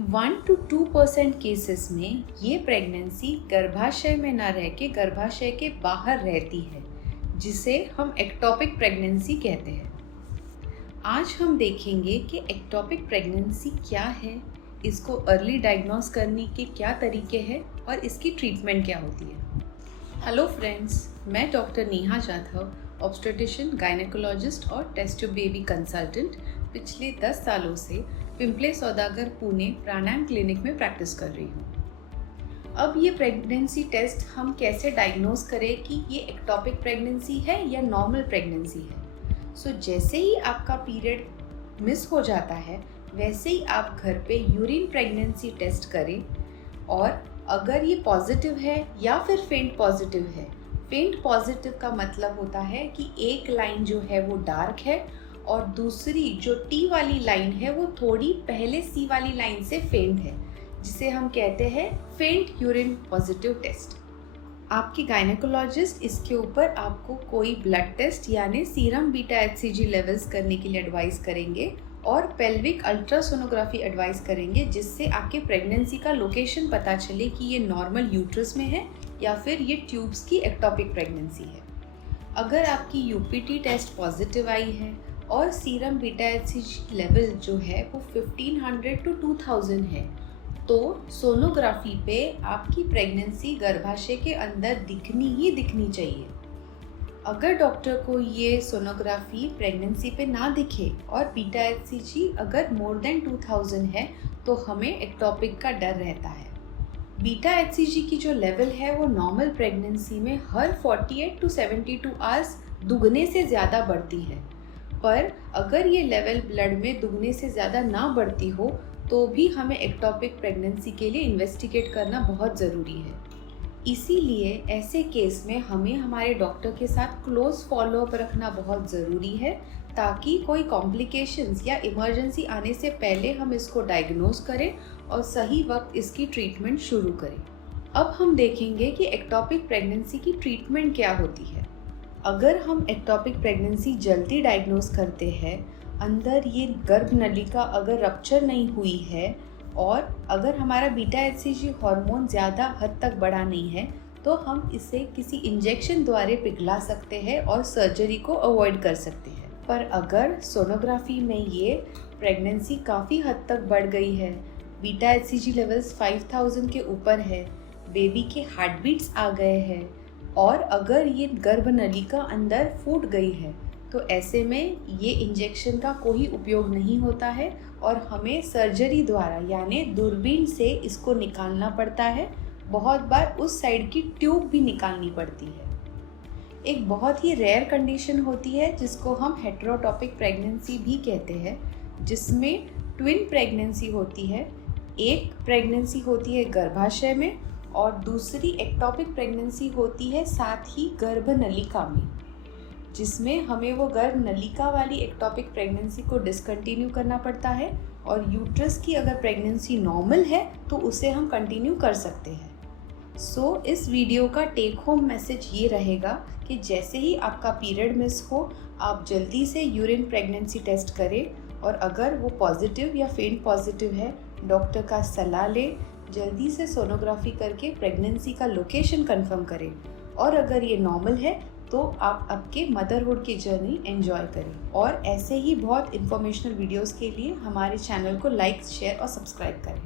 1 to 2% cases में ये pregnancy गर्भाशय में ना रह के गर्भाशय के बाहर रहती है, जिसे हम एक्टोपिक प्रेगनेंसी कहते हैं। आज हम देखेंगे कि एक्टोपिक प्रेगनेंसी क्या है, इसको अर्ली डायग्नोस करने के क्या तरीके हैं और इसकी ट्रीटमेंट क्या होती है। हेलो फ्रेंड्स, मैं doctor Neha Jadhav, obstetrician, gynaecologist और टेस्ट ट्यूब बेबी कंसल्टेंट पिछले 10 सालों से पिंपले सौदागर, पुणे प्राणायाम क्लिनिक में प्रैक्टिस कर रही हूँ। अब ये प्रेगनेंसी टेस्ट हम कैसे डायग्नोस करें कि ये एक्टोपिक प्रेगनेंसी है या नॉर्मल प्रेगनेंसी है। सो जैसे ही आपका पीरियड मिस हो जाता है, वैसे ही आप घर पे यूरिन प्रेगनेंसी टेस्ट करें, और अगर ये पॉजिटिव है या फिर फेंट पॉजिटिव है। फेंट पॉजिटिव का मतलब होता है कि एक लाइन जो है वो डार्क है और दूसरी जो टी वाली लाइन है वो थोड़ी पहले सी वाली लाइन से फेंट है, जिसे हम कहते हैं फेंट यूरिन पॉजिटिव टेस्ट। आपके गायनेकोलॉजिस्ट इसके ऊपर आपको कोई ब्लड टेस्ट यानी सीरम बीटा HCG लेवल्स करने के लिए एडवाइस करेंगे और पेल्विक अल्ट्रासोनोग्राफी एडवाइस करेंगे, जिससे आपके प्रेगनेंसी का लोकेशन पता चले कि ये नॉर्मल यूट्रस में है या फिर ये ट्यूब्स की एक्टोपिक प्रेगनेंसी है। अगर आपकी UPT टेस्ट पॉजिटिव आई है और सीरम बीटा HCG लेवल जो है वो 1500 to 2000 है, तो सोनोग्राफी पे आपकी प्रेगनेंसी गर्भाशय के अंदर दिखनी चाहिए। अगर डॉक्टर को ये सोनोग्राफी प्रेगनेंसी पे ना दिखे और बीटा HCG अगर मोर देन 2000 है, तो हमें एक्टोपिक का डर रहता है। बीटा HCG की जो लेवल है वो नॉर्मल प्रेगनेंसी में हर 48 to 72 आवर्स दुगने से ज़्यादा बढ़ती है, पर अगर ये लेवल ब्लड में दुगने से ज़्यादा ना बढ़ती हो तो भी हमें एक्टोपिक प्रेगनेंसी के लिए इन्वेस्टिगेट करना बहुत ज़रूरी है। इसीलिए ऐसे केस में हमें हमारे डॉक्टर के साथ क्लोज फॉलोअप रखना बहुत ज़रूरी है, ताकि कोई कॉम्प्लिकेशंस या इमरजेंसी आने से पहले हम इसको डायग्नोज करें और सही वक्त इसकी ट्रीटमेंट शुरू करें। अब हम देखेंगे कि एक्टोपिक प्रेगनेंसी की ट्रीटमेंट क्या होती है। अगर हम एक्टोपिक प्रेगनेंसी जल्दी डायग्नोस करते हैं, अंदर ये गर्भ नलिका अगर रप्चर नहीं हुई है और अगर हमारा बीटा HCG हार्मोन ज़्यादा हद तक बढ़ा नहीं है, तो हम इसे किसी इंजेक्शन द्वारा पिघला सकते हैं और सर्जरी को अवॉइड कर सकते हैं। पर अगर सोनोग्राफी में ये प्रेगनेंसी काफ़ी हद तक बढ़ गई है, बीटा HCG लेवल्स 5000 के ऊपर है, बेबी के हार्ट बीट्स आ गए हैं और अगर ये गर्भ नलिका अंदर फूट गई है, तो ऐसे में ये इंजेक्शन का कोई उपयोग नहीं होता है और हमें सर्जरी द्वारा यानी दूरबीन से इसको निकालना पड़ता है। बहुत बार उस साइड की ट्यूब भी निकालनी पड़ती है। एक बहुत ही रेयर कंडीशन होती है जिसको हम हेटेरोटॉपिक प्रेगनेंसी भी कहते हैं, जिसमें ट्विन प्रेगनेंसी होती है। एक प्रेगनेंसी होती है गर्भाशय में और दूसरी एक्टोपिक प्रेगनेंसी होती है साथ ही गर्भ नलिका में, जिसमें हमें वो गर्भ नलिका वाली एक्टोपिक प्रेगनेंसी को डिसकंटिन्यू करना पड़ता है, और यूट्रस की अगर प्रेगनेंसी नॉर्मल है तो उसे हम कंटिन्यू कर सकते हैं। सो इस वीडियो का टेक होम मैसेज ये रहेगा कि जैसे ही आपका पीरियड मिस हो, आप जल्दी से यूरिन प्रेगनेंसी टेस्ट करें, और अगर वो पॉजिटिव या फेंट पॉजिटिव है, डॉक्टर का सलाह लें, जल्दी से सोनोग्राफी करके प्रेगनेंसी का लोकेशन कंफर्म करें, और अगर ये नॉर्मल है तो आप आपके मदरहुड की जर्नी एंजॉय करें। और ऐसे ही बहुत इन्फॉर्मेशनल वीडियोस के लिए हमारे चैनल को लाइक, शेयर और सब्सक्राइब करें।